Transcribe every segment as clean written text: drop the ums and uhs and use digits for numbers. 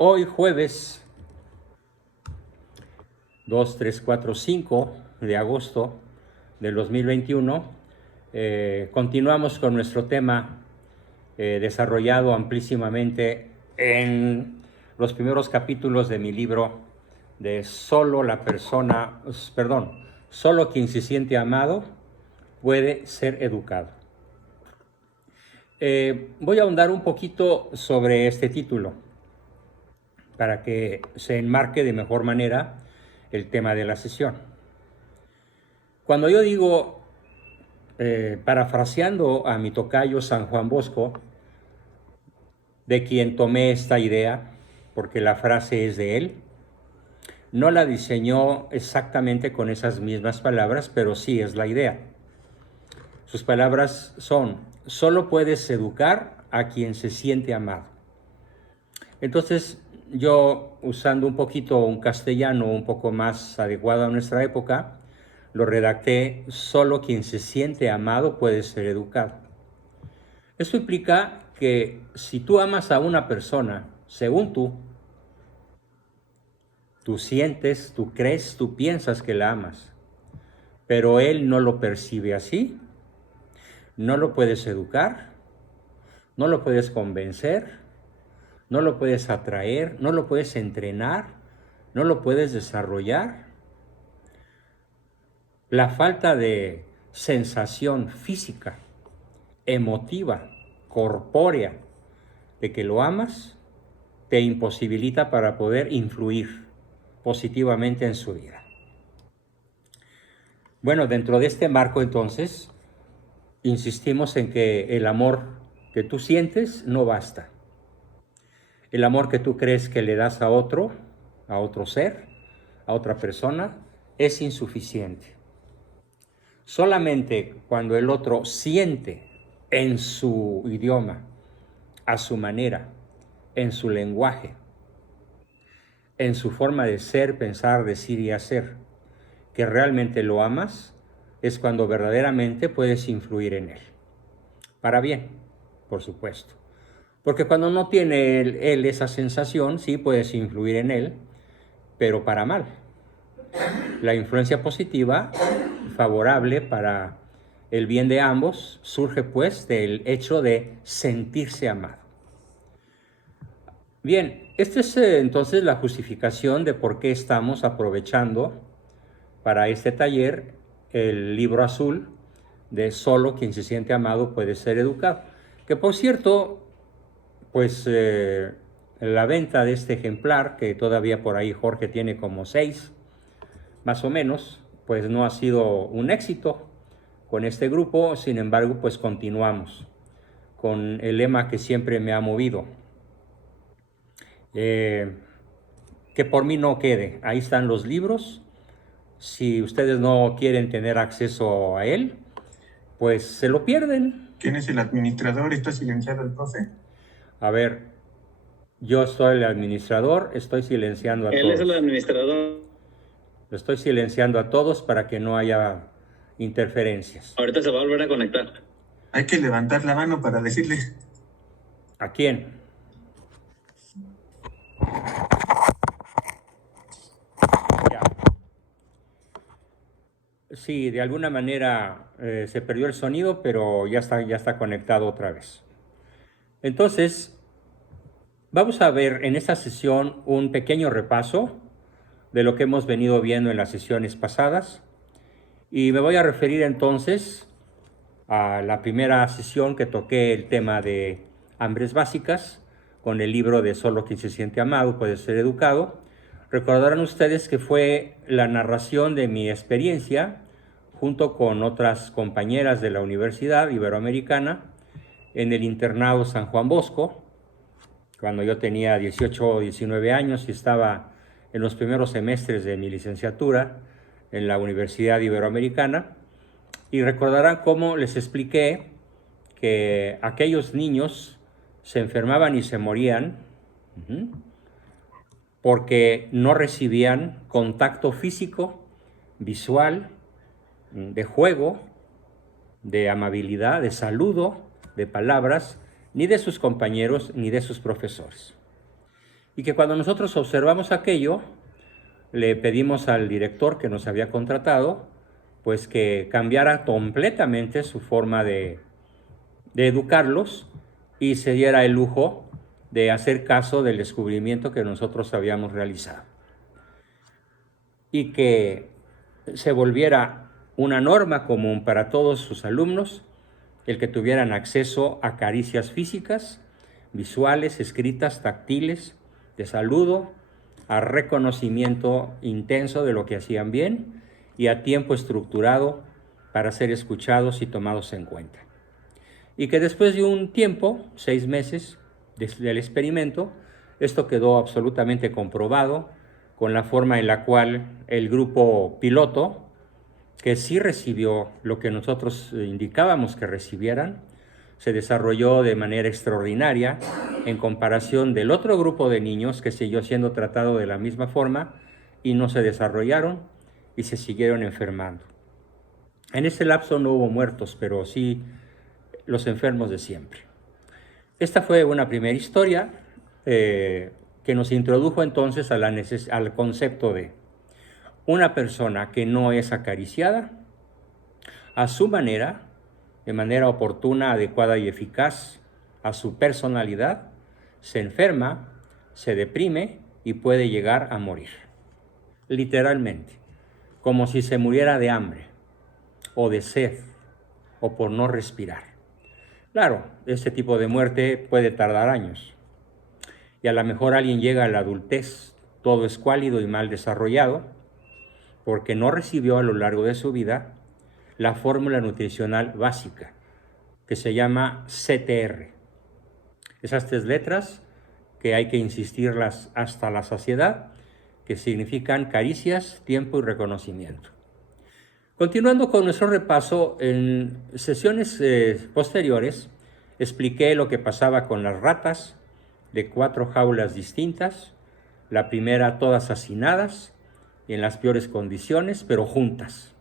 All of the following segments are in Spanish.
Hoy jueves 2, 3, 4, 5 de agosto del 2021, continuamos con nuestro tema desarrollado amplísimamente en los primeros capítulos de mi libro de Solo quien se siente amado puede ser educado. Voy a ahondar un poquito sobre este título para que se enmarque de mejor manera el tema de la sesión. Cuando yo digo, parafraseando a mi tocayo San Juan Bosco, de quien tomé esta idea, porque la frase es de él, no la diseñó exactamente con esas mismas palabras, pero sí es la idea. Sus palabras son: solo puedes educar a quien se siente amado. Entonces, yo, usando un poquito un castellano un poco más adecuado a nuestra época, lo redacté: solo quien se siente amado puede ser educado. Esto implica que si tú amas a una persona, según tú sientes, tú crees, tú piensas que la amas, pero él no lo percibe así, no lo puedes educar, no lo puedes convencer, no lo puedes atraer, no lo puedes entrenar, no lo puedes desarrollar. La falta de sensación física, emotiva, corpórea de que lo amas, te imposibilita para poder influir positivamente en su vida. Bueno, dentro de este marco entonces, insistimos en que el amor que tú sientes no basta. El amor que tú crees que le das a otro ser, a otra persona, es insuficiente. Solamente cuando el otro siente en su idioma, a su manera, en su lenguaje, en su forma de ser, pensar, decir y hacer, que realmente lo amas, es cuando verdaderamente puedes influir en él. Para bien, por supuesto. Porque cuando no tiene él esa sensación, sí puedes influir en él, pero para mal. La influencia positiva, favorable para el bien de ambos, surge pues del hecho de sentirse amado. Bien, esta es entonces la justificación de por qué estamos aprovechando para este taller el libro azul de Solo quien se siente amado puede ser educado. Que por cierto, pues la venta de este ejemplar, que todavía por ahí Jorge tiene como 6, más o menos, pues no ha sido un éxito con este grupo. Sin embargo, pues continuamos con el lema que siempre me ha movido. Que por mí no quede. Ahí están los libros. Si ustedes no quieren tener acceso a él, pues se lo pierden. ¿Quién es el administrador? Está silenciado el profe. A ver, yo soy el administrador, estoy silenciando a todos. Él es el administrador. Lo estoy silenciando a todos para que no haya interferencias. Ahorita se va a volver a conectar. Hay que levantar la mano para decirle. ¿A quién? Ya. Sí, de alguna manera se perdió el sonido, pero ya está conectado otra vez. Entonces, vamos a ver en esta sesión un pequeño repaso de lo que hemos venido viendo en las sesiones pasadas. Y me voy a referir entonces a la primera sesión que toqué el tema de hambres básicas, con el libro de Solo quien se siente amado puede ser educado. Recordarán ustedes que fue la narración de mi experiencia junto con otras compañeras de la Universidad Iberoamericana en el internado San Juan Bosco, cuando yo tenía 18 o 19 años y estaba en los primeros semestres de mi licenciatura en la Universidad Iberoamericana. Y recordarán cómo les expliqué que aquellos niños se enfermaban y se morían porque no recibían contacto físico, visual, de juego, de amabilidad, de saludo, de palabras, ni de sus compañeros ni de sus profesores. y que cuando nosotros observamos aquello, le pedimos al director que nos había contratado, pues que cambiara completamente su forma de educarlos y se diera el lujo de hacer caso del descubrimiento que nosotros habíamos realizado. Y que se volviera una norma común para todos sus alumnos el que tuvieran acceso a caricias físicas, visuales, escritas, táctiles, de saludo, a reconocimiento intenso de lo que hacían bien y a tiempo estructurado para ser escuchados y tomados en cuenta. Y que después de un tiempo, 6 meses del experimento, esto quedó absolutamente comprobado con la forma en la cual el grupo piloto, que sí recibió lo que nosotros indicábamos que recibieran, se desarrolló de manera extraordinaria en comparación del otro grupo de niños que siguió siendo tratado de la misma forma y no se desarrollaron y se siguieron enfermando. En ese lapso no hubo muertos, pero sí los enfermos de siempre. Esta fue una primera historia que nos introdujo entonces al concepto de una persona que no es acariciada a su manera, de manera oportuna, adecuada y eficaz a su personalidad, se enferma, se deprime y puede llegar a morir. Literalmente, como si se muriera de hambre o de sed o por no respirar. Claro, este tipo de muerte puede tardar años. Y a lo mejor alguien llega a la adultez todo escuálido y mal desarrollado porque no recibió a lo largo de su vida la fórmula nutricional básica, que se llama CTR. Esas 3 letras que hay que insistirlas hasta la saciedad, que significan caricias, tiempo y reconocimiento. Continuando con nuestro repaso, en sesiones posteriores expliqué lo que pasaba con las ratas de 4 jaulas distintas, la primera todas hacinadas y en las peores condiciones, pero juntas.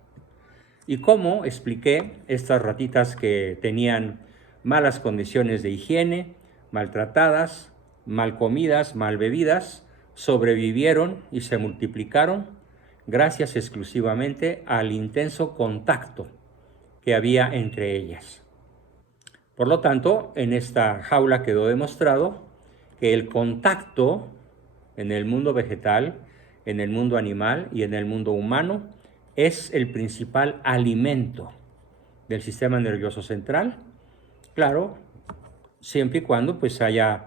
Y cómo expliqué estas ratitas que tenían malas condiciones de higiene, maltratadas, mal comidas, mal bebidas, sobrevivieron y se multiplicaron gracias exclusivamente al intenso contacto que había entre ellas. Por lo tanto, en esta jaula quedó demostrado que el contacto en el mundo vegetal, en el mundo animal y en el mundo humano es el principal alimento del sistema nervioso central. Claro, siempre y cuando pues haya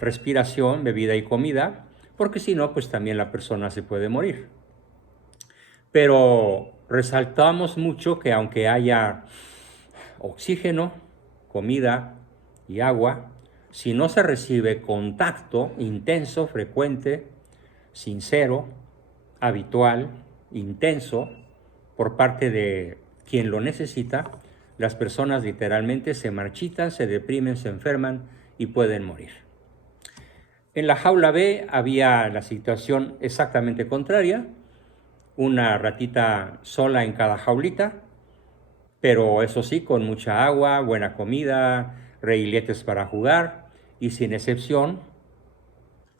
respiración, bebida y comida, porque si no, pues también la persona se puede morir. Pero resaltamos mucho que aunque haya oxígeno, comida y agua, si no se recibe contacto intenso, frecuente, sincero, habitual, intenso, por parte de quien lo necesita, las personas literalmente se marchitan, se deprimen, se enferman y pueden morir. En la jaula B había la situación exactamente contraria, una ratita sola en cada jaulita, pero eso sí, con mucha agua, buena comida, reguiletes para jugar, y sin excepción,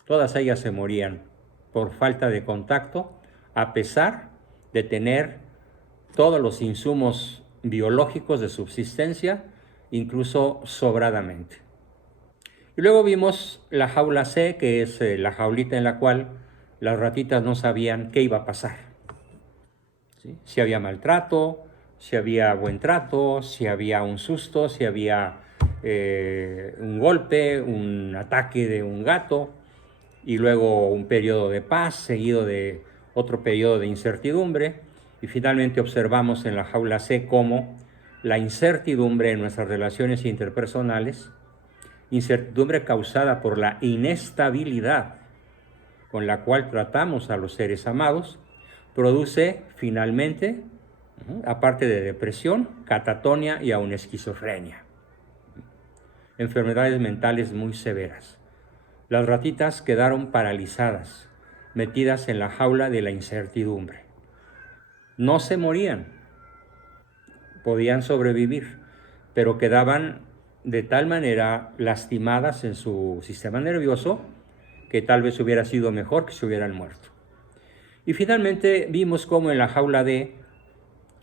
todas ellas se morían por falta de contacto, a pesar de tener todos los insumos biológicos de subsistencia, incluso sobradamente. Y luego vimos la jaula C, que es la jaulita en la cual las ratitas no sabían qué iba a pasar. ¿Sí? Si había maltrato, si había buen trato, si había un susto, si había un golpe, un ataque de un gato, y luego un periodo de paz seguido de otro periodo de incertidumbre, y finalmente observamos en la jaula C cómo la incertidumbre en nuestras relaciones interpersonales, incertidumbre causada por la inestabilidad con la cual tratamos a los seres amados, produce finalmente, aparte de depresión, catatonia y aún esquizofrenia. Enfermedades mentales muy severas. Las ratitas quedaron paralizadas, metidas en la jaula de la incertidumbre. No se morían, podían sobrevivir, pero quedaban de tal manera lastimadas en su sistema nervioso que tal vez hubiera sido mejor que se hubieran muerto. Y finalmente vimos cómo en la jaula D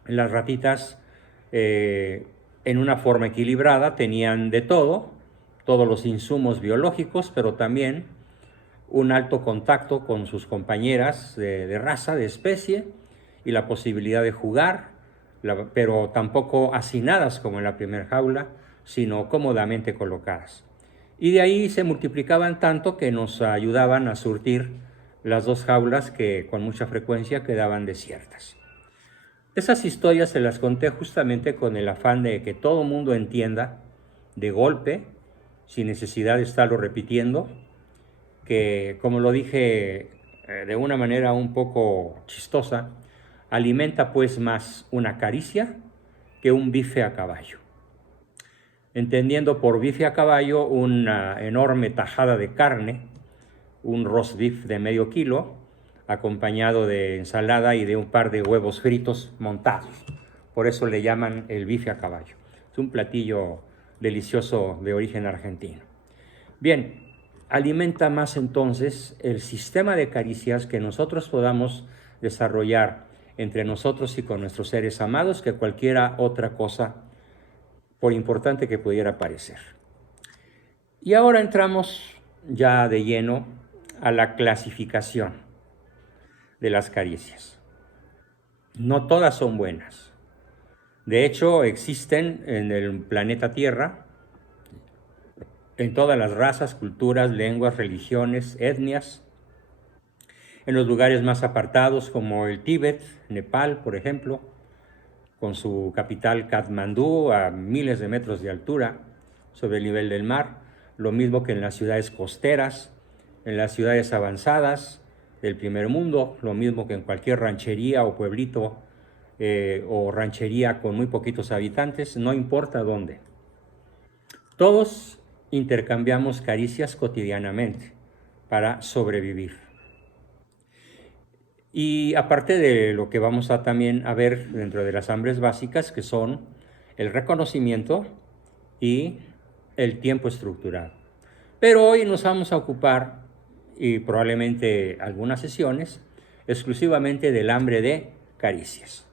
las ratitas en una forma equilibrada tenían de todo, todos los insumos biológicos, pero también un alto contacto con sus compañeras de raza, de especie, y la posibilidad de jugar, pero tampoco hacinadas como en la primera jaula, sino cómodamente colocadas. Y de ahí se multiplicaban tanto que nos ayudaban a surtir las dos jaulas que con mucha frecuencia quedaban desiertas. Esas historias se las conté justamente con el afán de que todo mundo entienda de golpe, sin necesidad de estarlo repitiendo, que, como lo dije de una manera un poco chistosa, alimenta pues más una caricia que un bife a caballo. Entendiendo por bife a caballo una enorme tajada de carne, un roast beef de medio kilo, acompañado de ensalada y de un par de huevos fritos montados. Por eso le llaman el bife a caballo. Es un platillo delicioso de origen argentino. Bien, alimenta más entonces el sistema de caricias que nosotros podamos desarrollar entre nosotros y con nuestros seres amados que cualquiera otra cosa, por importante que pudiera parecer. Y ahora entramos ya de lleno a la clasificación de las caricias. No todas son buenas. De hecho, existen en el planeta Tierra, en todas las razas, culturas, lenguas, religiones, etnias, en los lugares más apartados como el Tíbet, Nepal, por ejemplo, con su capital Katmandú a miles de metros de altura sobre el nivel del mar, lo mismo que en las ciudades costeras, en las ciudades avanzadas del primer mundo, lo mismo que en cualquier ranchería o pueblito o ranchería con muy poquitos habitantes, no importa dónde. Todos intercambiamos caricias cotidianamente para sobrevivir. Y aparte de lo que vamos a también a ver dentro de las hambres básicas, que son el reconocimiento y el tiempo estructurado. Pero hoy nos vamos a ocupar, y probablemente algunas sesiones, exclusivamente del hambre de caricias.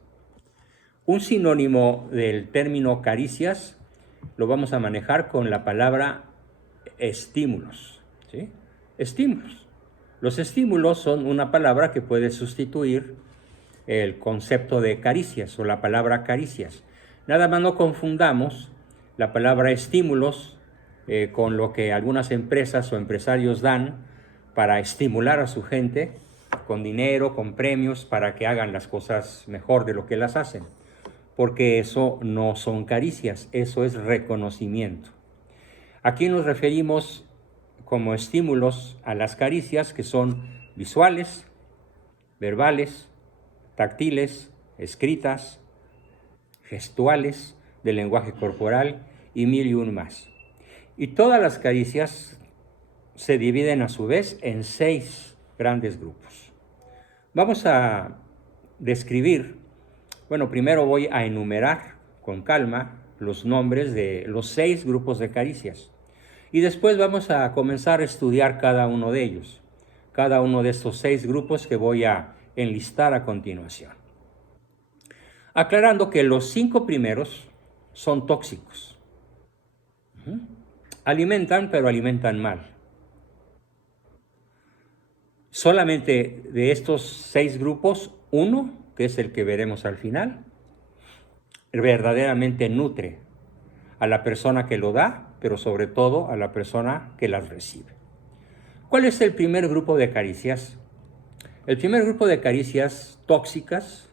Un sinónimo del término caricias lo vamos a manejar con la palabra estímulos, ¿sí? Estímulos. Los estímulos son una palabra que puede sustituir el concepto de caricias o la palabra caricias. Nada más no confundamos la palabra estímulos con lo que algunas empresas o empresarios dan para estimular a su gente con dinero, con premios, para que hagan las cosas mejor de lo que las hacen. Porque eso no son caricias, eso es reconocimiento. Aquí nos referimos como estímulos a las caricias que son visuales, verbales, táctiles, escritas, gestuales, del lenguaje corporal y mil y un más. Y todas las caricias se dividen a su vez en 6 grandes grupos. Vamos a describir, bueno, primero voy a enumerar con calma los nombres de los 6 grupos de caricias. Y después vamos a comenzar a estudiar cada uno de ellos, cada uno de estos 6 grupos que voy a enlistar a continuación. Aclarando que los 5 primeros son tóxicos. Alimentan, pero alimentan mal. Solamente de estos 6 grupos, uno, que es el que veremos al final, verdaderamente nutre a la persona que lo da, pero sobre todo a la persona que las recibe. ¿Cuál es el primer grupo de caricias? El primer grupo de caricias tóxicas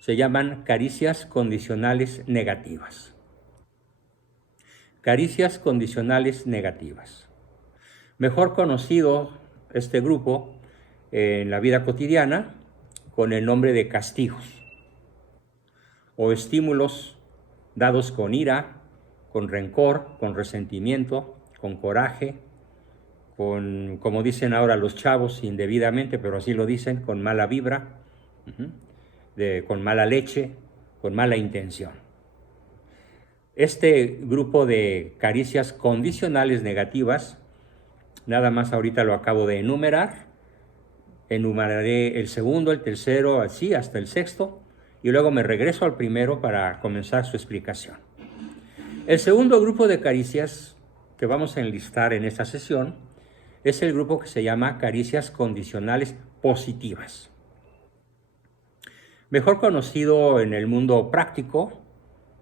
se llaman caricias condicionales negativas. Caricias condicionales negativas. Mejor conocido este grupo en la vida cotidiana con el nombre de castigos o estímulos dados con ira, con rencor, con resentimiento, con coraje, con, como dicen ahora los chavos indebidamente, pero así lo dicen, con mala vibra, con mala leche, con mala intención. Este grupo de caricias condicionales negativas Nada más ahorita lo acabo de enumerar. Enumeraré el segundo, el tercero, así hasta el sexto, y luego me regreso al primero para comenzar su explicación. El segundo grupo de caricias que vamos a enlistar en esta sesión es el grupo que se llama caricias condicionales positivas. Mejor conocido en el mundo práctico,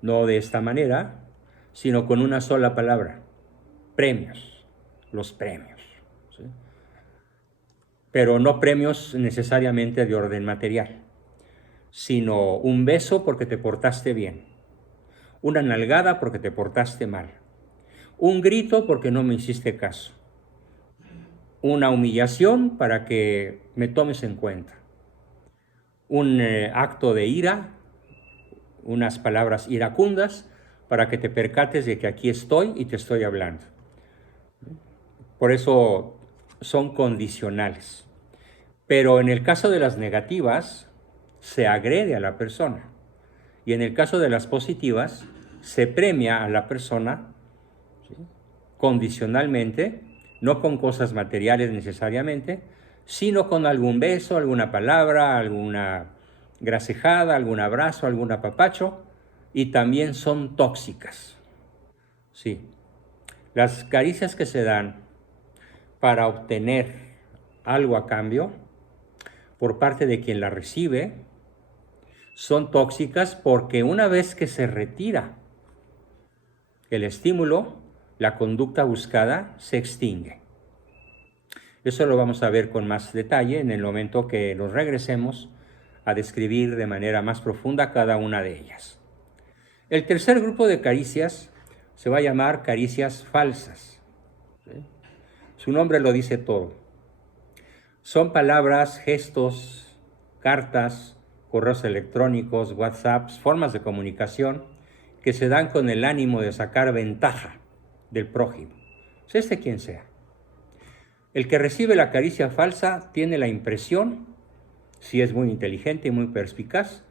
no de esta manera, sino con una sola palabra: premios, los premios. ¿Sí? Pero no premios necesariamente de orden material, sino un beso porque te portaste bien, una nalgada porque te portaste mal, un grito porque no me hiciste caso, una humillación para que me tomes en cuenta, un acto de ira, unas palabras iracundas para que te percates de que aquí estoy y te estoy hablando. Por eso son condicionales. Pero en el caso de las negativas, se agrede a la persona. Y en el caso de las positivas, se premia a la persona, ¿sí?, condicionalmente, no con cosas materiales necesariamente, sino con algún beso, alguna palabra, alguna grasejada, algún abrazo, algún apapacho, y también son tóxicas. Sí. Las caricias que se dan para obtener algo a cambio por parte de quien la recibe son tóxicas porque una vez que se retira el estímulo, la conducta buscada se extingue. Eso lo vamos a ver con más detalle en el momento que nos regresemos a describir de manera más profunda cada una de ellas. El tercer grupo de caricias se va a llamar caricias falsas. ¿Sí? Su nombre lo dice todo. Son palabras, gestos, cartas, correos electrónicos, WhatsApps, formas de comunicación que se dan con el ánimo de sacar ventaja del prójimo, sea quien sea. El que recibe la caricia falsa tiene la impresión, si es muy inteligente y muy perspicaz,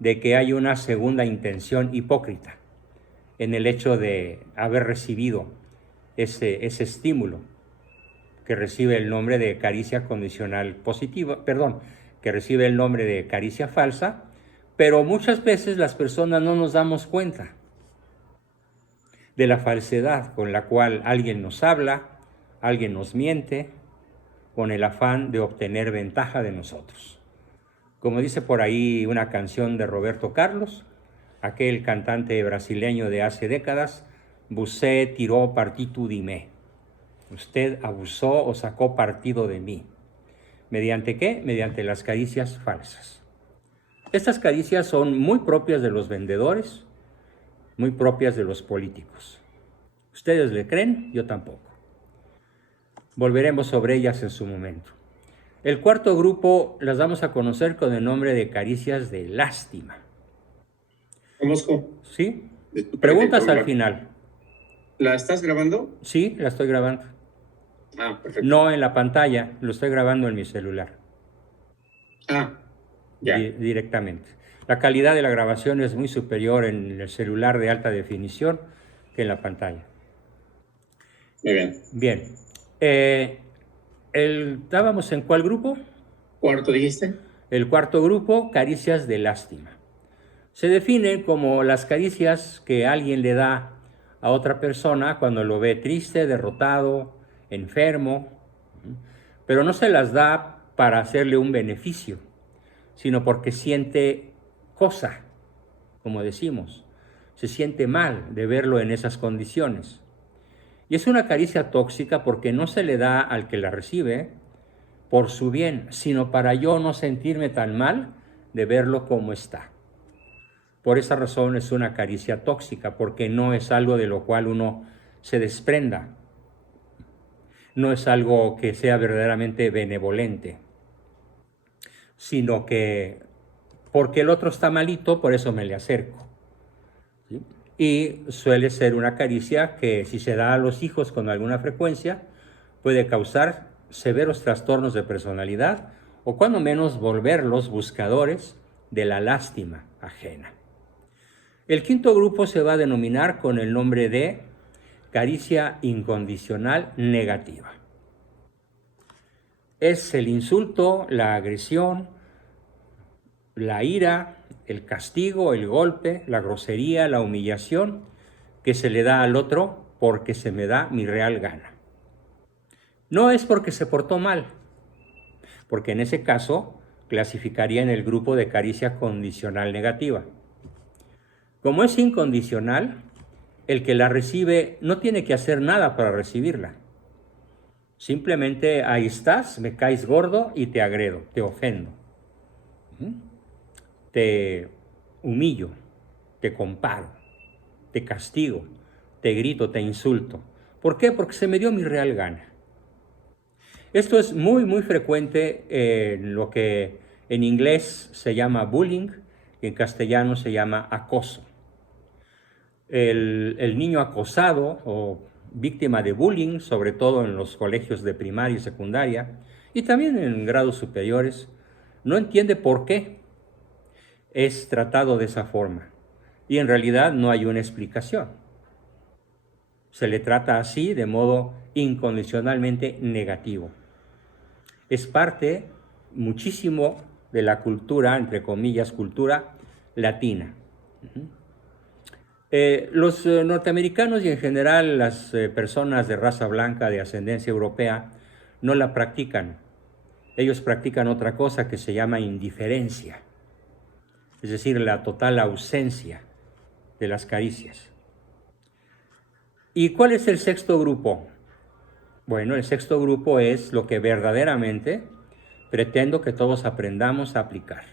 de que hay una segunda intención hipócrita en el hecho de haber recibido ese estímulo que recibe el nombre de caricia condicional positiva, que recibe el nombre de caricia falsa, pero muchas veces las personas no nos damos cuenta de la falsedad con la cual alguien nos habla, alguien nos miente, con el afán de obtener ventaja de nosotros. Como dice por ahí una canción de Roberto Carlos, aquel cantante brasileño de hace décadas: "Você tiró partido de mí". Usted abusó o sacó partido de mí. ¿Mediante qué? Mediante las caricias falsas. Estas caricias son muy propias de los vendedores, muy propias de los políticos. ¿Ustedes le creen? Yo tampoco. Volveremos sobre ellas en su momento. El cuarto grupo las vamos a conocer con el nombre de caricias de lástima. Conozco. ¿Sí? Preguntas al final. ¿La estás grabando? Sí, la estoy grabando. Ah, perfecto. No en la pantalla, lo estoy grabando en mi celular. Ah, ya. Directamente. La calidad de la grabación es muy superior en el celular de alta definición que en la pantalla. Muy bien. Bien. ¿Estábamos en cuál grupo? ¿Cuarto dijiste? El cuarto grupo, caricias de lástima. Se define como las caricias que alguien le da a otra persona cuando lo ve triste, derrotado, enfermo, pero no se las da para hacerle un beneficio, sino porque siente cosa, como decimos, se siente mal de verlo en esas condiciones. Y es una caricia tóxica porque no se le da al que la recibe por su bien, sino para yo no sentirme tan mal de verlo como está. Por esa razón es una caricia tóxica, porque no es algo de lo cual uno se desprenda. No es algo que sea verdaderamente benevolente, sino que porque el otro está malito, por eso me le acerco. ¿Sí? Y suele ser una caricia que, si se da a los hijos con alguna frecuencia, puede causar severos trastornos de personalidad o cuando menos volverlos buscadores de la lástima ajena. El quinto grupo se va a denominar con el nombre de caricia incondicional negativa. es el insulto, la agresión, la ira, el castigo, el golpe, la grosería, la humillación que se le da al otro porque se me da mi real gana. No es porque se portó mal, porque en ese caso clasificaría en el grupo de caricia condicional negativa. Como es incondicional, el que la recibe no tiene que hacer nada para recibirla. Simplemente ahí estás, me caes gordo y te agredo, te ofendo. Te humillo, te comparo, te castigo, te grito, te insulto. ¿Por qué? Porque se me dio mi real gana. Esto es muy, muy frecuente en lo que en inglés se llama bullying y en castellano se llama acoso. El niño acosado o víctima de bullying, sobre todo en los colegios de primaria y secundaria, y también en grados superiores, no entiende por qué es tratado de esa forma. Y en realidad no hay una explicación. Se le trata así de modo incondicionalmente negativo. Es parte muchísimo de la cultura, entre comillas, cultura latina. Los norteamericanos y en general las personas de raza blanca de ascendencia europea no la practican. Ellos practican otra cosa que se llama indiferencia, es decir, la total ausencia de las caricias. ¿Y cuál es el sexto grupo? Bueno, el sexto grupo es lo que verdaderamente pretendo que todos aprendamos a aplicar.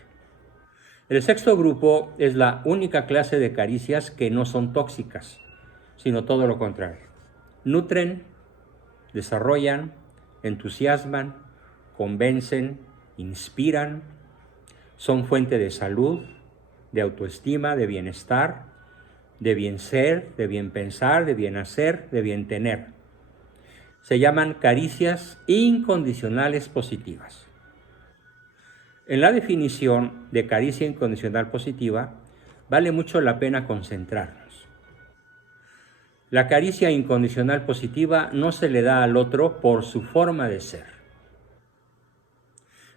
El sexto grupo es la única clase de caricias que no son tóxicas, sino todo lo contrario. Nutren, desarrollan, entusiasman, convencen, inspiran, son fuente de salud, de autoestima, de bienestar, de bien ser, de bien pensar, de bien hacer, de bien tener. Se llaman caricias incondicionales positivas. En la definición de caricia incondicional positiva, vale mucho la pena concentrarnos. La caricia incondicional positiva no se le da al otro por su forma de ser.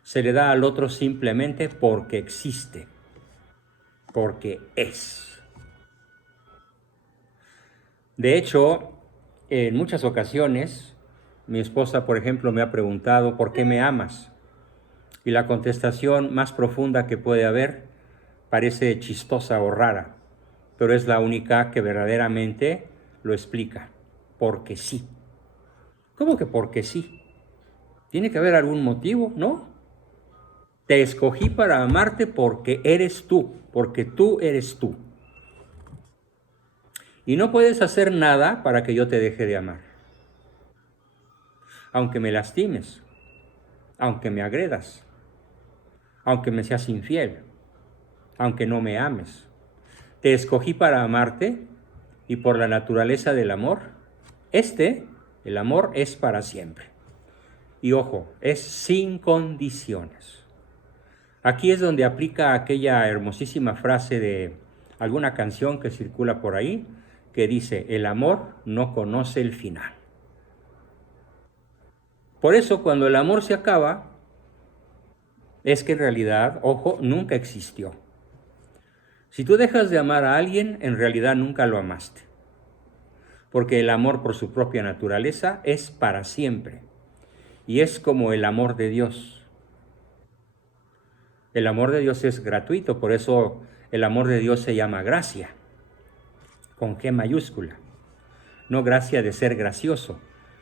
Se le da al otro simplemente porque existe, porque es. De hecho, en muchas ocasiones, mi esposa, por ejemplo, me ha preguntado, ¿por qué me amas? Y la contestación más profunda que puede haber parece chistosa o rara, pero es la única que verdaderamente lo explica. Porque sí. ¿Cómo que porque sí? Tiene que haber algún motivo, ¿no? Te escogí para amarte porque eres tú, porque tú eres tú. Y no puedes hacer nada para que yo te deje de amar. Aunque me lastimes, aunque me agredas, aunque me seas infiel, aunque no me ames. Te escogí para amarte y por la naturaleza del amor, el amor es para siempre. Y ojo, es sin condiciones. Aquí es donde aplica aquella hermosísima frase de alguna canción que circula por ahí, que dice, el amor no conoce el final. Por eso, cuando el amor se acaba, es que en realidad, ojo, nunca existió. Si tú dejas de amar a alguien, en realidad nunca lo amaste. Porque el amor por su propia naturaleza es para siempre. Y es como el amor de Dios. El amor de Dios es gratuito, por eso el amor de Dios se llama gracia, con G mayúscula. No gracia de ser gracioso,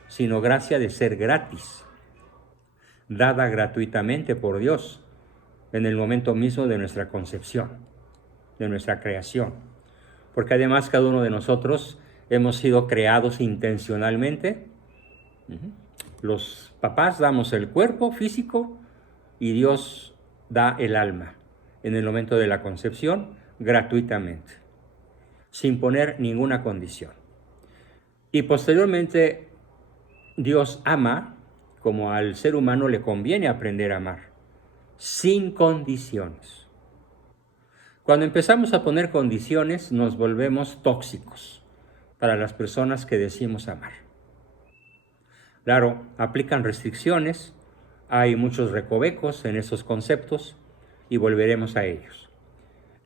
sino gracia de ser gratis, dada gratuitamente por Dios en el momento mismo de nuestra concepción, de nuestra creación. Porque además cada uno de nosotros hemos sido creados intencionalmente. Los papás damos el cuerpo físico y Dios da el alma en el momento de la concepción gratuitamente, sin poner ninguna condición. Y posteriormente Dios ama como al ser humano le conviene aprender a amar, sin condiciones. Cuando empezamos a poner condiciones nos volvemos tóxicos para las personas que decimos amar. Claro, aplican restricciones, Hay muchos recovecos en esos conceptos y volveremos a ellos.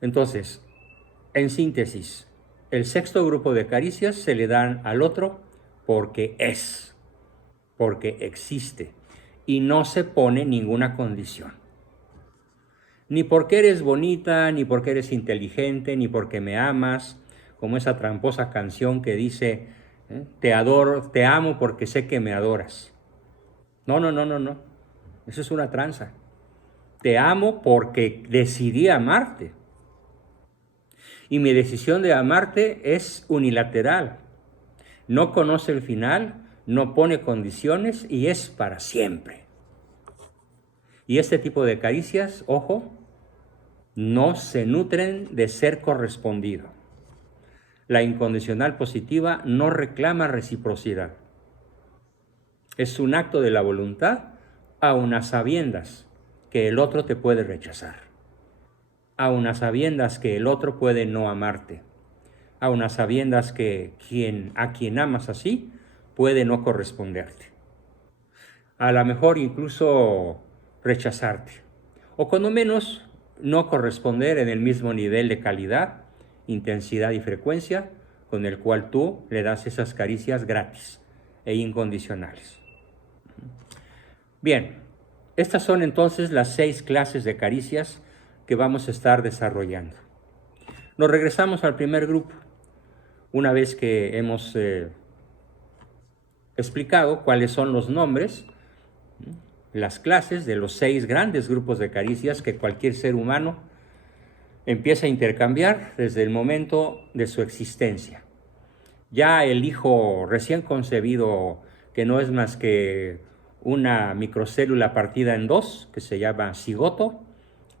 Entonces, en síntesis, el sexto grupo de caricias se le dan al otro porque es, porque existe y no se pone ninguna condición. Ni porque eres bonita, ni porque eres inteligente, ni porque me amas, como esa tramposa canción que dice, te adoro, te amo porque sé que me adoras. No, no, no, no, no. Eso es una tranza. Te amo porque decidí amarte. Y mi decisión de amarte es unilateral. No conoce el final, no pone condiciones y es para siempre. Y este tipo de caricias, ojo, no se nutren de ser correspondido. La incondicional positiva no reclama reciprocidad. Es un acto de la voluntad, aun a sabiendas que el otro te puede rechazar, aun a sabiendas que el otro puede no amarte, aun a sabiendas que a quien amas así puede no corresponderte. A lo mejor incluso rechazarte, o cuando menos no corresponder en el mismo nivel de calidad, intensidad y frecuencia con el cual tú le das esas caricias gratis e incondicionales. Bien, estas son entonces las 6 clases de caricias que vamos a estar desarrollando. Nos regresamos al primer grupo. Una vez que hemos explicado cuáles son los nombres, las clases de los 6 grandes grupos de caricias que cualquier ser humano empieza a intercambiar desde el momento de su existencia. Ya el hijo recién concebido, que no es más que una microcélula partida en 2, que se llama cigoto,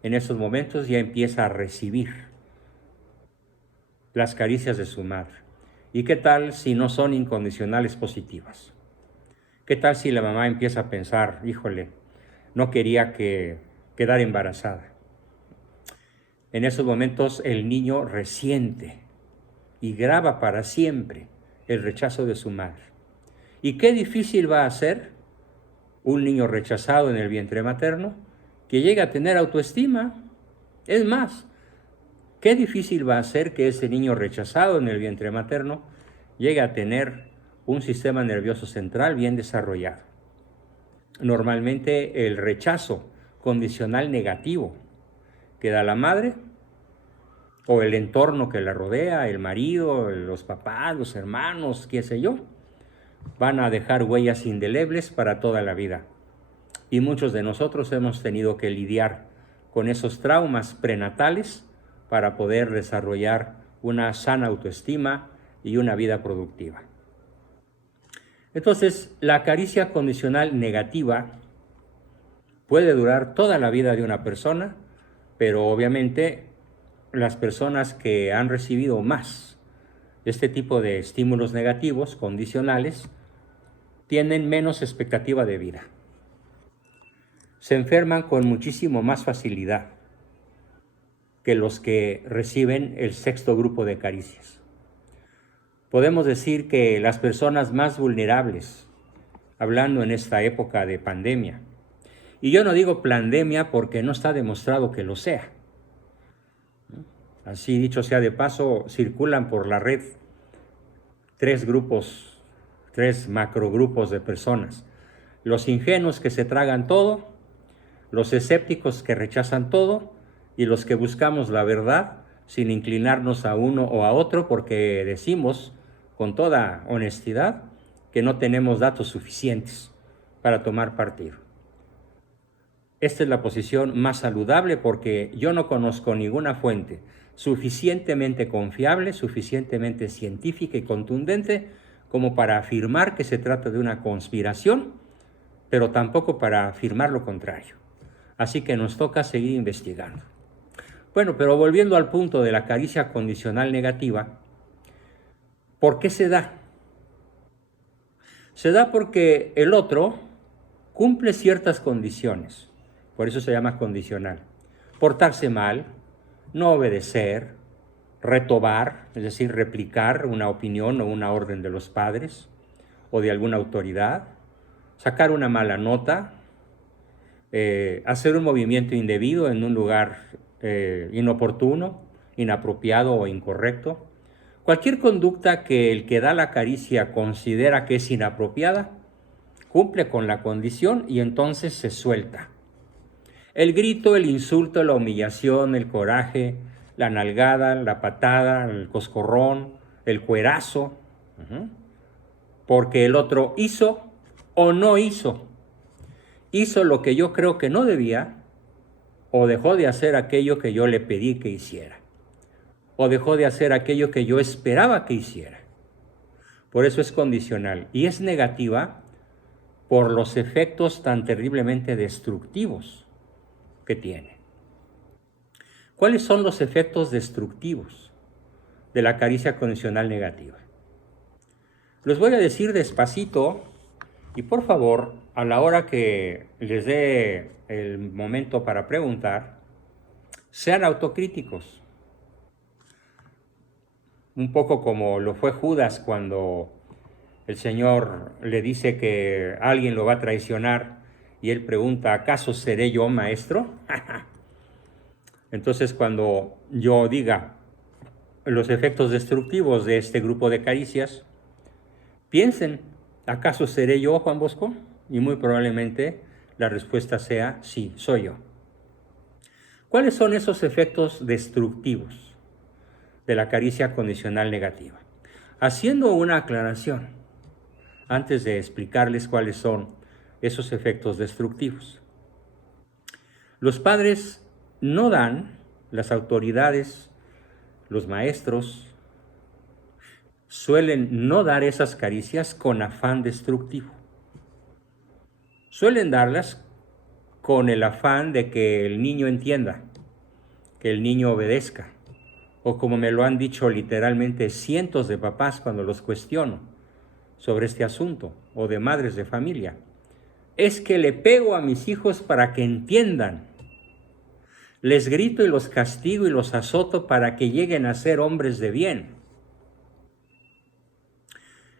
en esos momentos ya empieza a recibir las caricias de su madre. ¿Y qué tal si no son incondicionales positivas? ¿Qué tal si la mamá empieza a pensar, híjole, no quería quedar embarazada? En esos momentos el niño resiente y graba para siempre el rechazo de su madre. ¿Y qué difícil va a ser un niño rechazado en el vientre materno que llegue a tener autoestima? Es más, qué difícil va a ser que ese niño rechazado en el vientre materno llegue a tener un sistema nervioso central bien desarrollado. Normalmente el rechazo condicional negativo que da la madre o el entorno que la rodea, el marido, los papás, los hermanos, qué sé yo, van a dejar huellas indelebles para toda la vida. Y muchos de nosotros hemos tenido que lidiar con esos traumas prenatales para poder desarrollar una sana autoestima y una vida productiva. Entonces, la caricia condicional negativa puede durar toda la vida de una persona, pero obviamente las personas que han recibido más este tipo de estímulos negativos, condicionales, tienen menos expectativa de vida. Se enferman con muchísimo más facilidad que los que reciben el sexto grupo de caricias. Podemos decir que las personas más vulnerables, hablando en esta época de pandemia, y yo no digo pandemia porque no está demostrado que lo sea. Así dicho sea de paso, circulan por la red 3 macrogrupos de personas. Los ingenuos que se tragan todo, los escépticos que rechazan todo y los que buscamos la verdad sin inclinarnos a uno o a otro porque decimos con toda honestidad que no tenemos datos suficientes para tomar partido. Esta es la posición más saludable porque yo no conozco ninguna fuente suficientemente confiable, suficientemente científica y contundente como para afirmar que se trata de una conspiración, pero tampoco para afirmar lo contrario. Así que nos toca seguir investigando. Bueno, pero volviendo al punto de la caricia condicional negativa, ¿por qué se da? Se da porque el otro cumple ciertas condiciones, por eso se llama condicional. Portarse mal, no obedecer, retobar, es decir, replicar una opinión o una orden de los padres o de alguna autoridad, sacar una mala nota, hacer un movimiento indebido en un lugar inoportuno, inapropiado o incorrecto. Cualquier conducta que el que da la caricia considera que es inapropiada, cumple con la condición y entonces se suelta. El grito, el insulto, la humillación, el coraje, la nalgada, la patada, el coscorrón, el cuerazo, porque el otro hizo o no hizo. Hizo lo que yo creo que no debía, o dejó de hacer aquello que yo le pedí que hiciera, o dejó de hacer aquello que yo esperaba que hiciera. Por eso es condicional y es negativa por los efectos tan terriblemente destructivos que tiene. ¿Cuáles son los efectos destructivos de la caricia condicional negativa? Los voy a decir despacito y por favor, a la hora que les dé el momento para preguntar, sean autocríticos. Un poco como lo fue Judas cuando el Señor le dice que alguien lo va a traicionar y él pregunta, ¿acaso seré yo maestro? Entonces cuando yo diga los efectos destructivos de este grupo de caricias, piensen, ¿acaso seré yo Juan Bosco? Y muy probablemente la respuesta sea, sí, soy yo. ¿Cuáles son esos efectos destructivos de la caricia condicional negativa? Haciendo una aclaración, antes de explicarles cuáles son esos efectos destructivos. Los padres no dan, las autoridades, los maestros, suelen no dar esas caricias con afán destructivo. Suelen darlas con el afán de que el niño entienda, que el niño obedezca, o como me lo han dicho literalmente cientos de papás cuando los cuestiono sobre este asunto, o de madres de familia, es que le pego a mis hijos para que entiendan. Les grito y los castigo y los azoto para que lleguen a ser hombres de bien.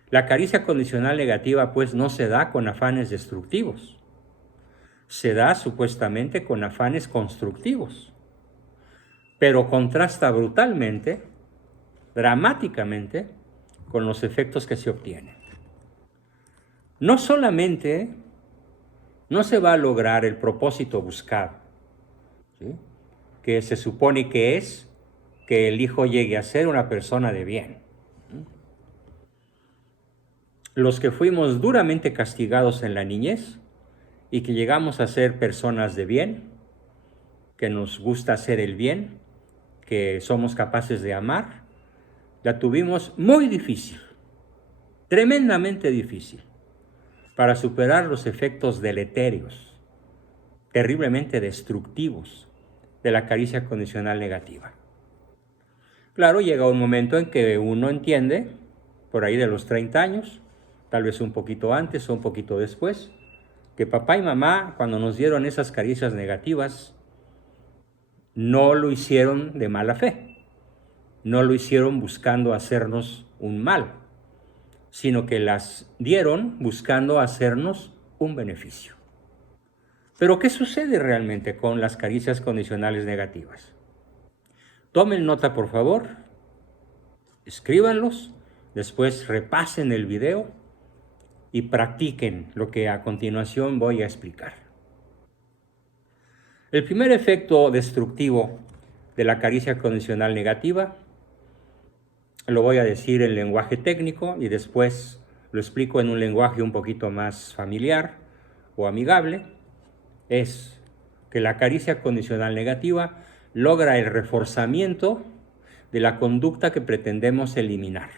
La caricia condicional negativa, pues, no se da con afanes destructivos. Se da supuestamente con afanes constructivos. Pero contrasta brutalmente, dramáticamente, con los efectos que se obtienen. No solamente no se va a lograr el propósito buscado, ¿sí?, que se supone que es que el hijo llegue a ser una persona de bien. Los que fuimos duramente castigados en la niñez y que llegamos a ser personas de bien, que nos gusta hacer el bien, que somos capaces de amar, la tuvimos muy difícil, tremendamente difícil, para superar los efectos deleterios, terriblemente destructivos de la caricia condicional negativa. Claro, llega un momento en que uno entiende, por ahí de los 30 años, tal vez un poquito antes o un poquito después, que papá y mamá, cuando nos dieron esas caricias negativas, no lo hicieron de mala fe, no lo hicieron buscando hacernos un mal, sino que las dieron buscando hacernos un beneficio. Pero ¿qué sucede realmente con las caricias condicionales negativas? Tomen nota, por favor, escríbanlos, después repasen el video y practiquen lo que a continuación voy a explicar. El primer efecto destructivo de la caricia condicional negativa lo voy a decir en lenguaje técnico y después lo explico en un lenguaje un poquito más familiar o amigable. Es que la caricia condicional negativa logra el reforzamiento de la conducta que pretendemos eliminar.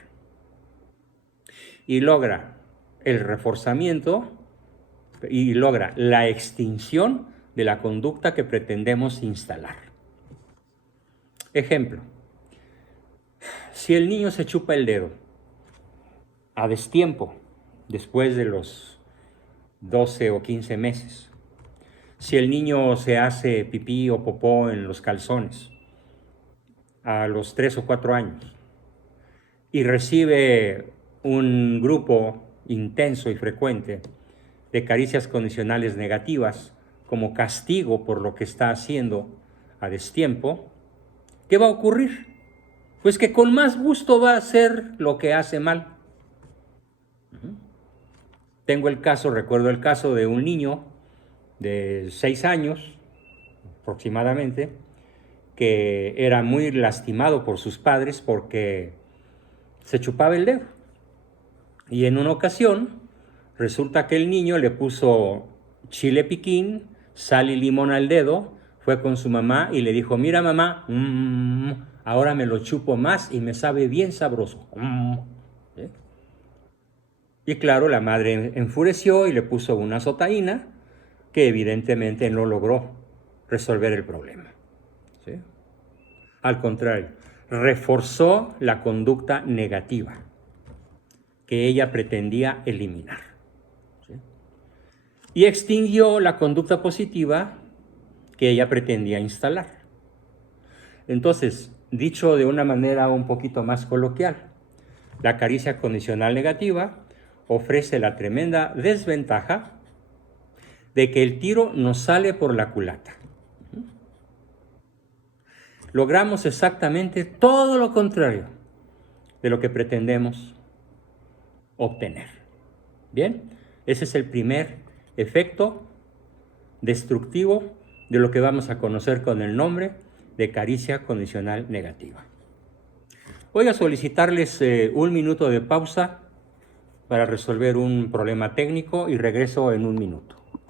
Y logra el reforzamiento y logra la extinción de la conducta que pretendemos instalar. Ejemplo, si el niño se chupa el dedo a destiempo, después de los 12 o 15 meses, si el niño se hace pipí o popó en los calzones a los 3 o 4 años y recibe un grupo intenso y frecuente de caricias condicionales negativas como castigo por lo que está haciendo a destiempo, ¿qué va a ocurrir? Pues que con más gusto va a hacer lo que hace mal. Recuerdo el caso de un niño de 6 años aproximadamente, que era muy lastimado por sus padres porque se chupaba el dedo. Y en una ocasión resulta que el niño le puso chile piquín, sal y limón al dedo, fue con su mamá y le dijo, mira mamá, ahora me lo chupo más y me sabe bien sabroso. ¿Sí? Y claro, la madre enfureció y le puso una azotaína que evidentemente no logró resolver el problema. ¿Sí? Al contrario, reforzó la conducta negativa que ella pretendía eliminar. ¿Sí? Y extinguió la conducta positiva que ella pretendía instalar. Entonces, dicho de una manera un poquito más coloquial, la caricia condicional negativa ofrece la tremenda desventaja de que el tiro nos sale por la culata. Logramos exactamente todo lo contrario de lo que pretendemos obtener. Bien, ese es el primer efecto destructivo de lo que vamos a conocer con el nombre de caricia condicional negativa. Voy a solicitarles un minuto de pausa para resolver un problema técnico y regreso en un minuto.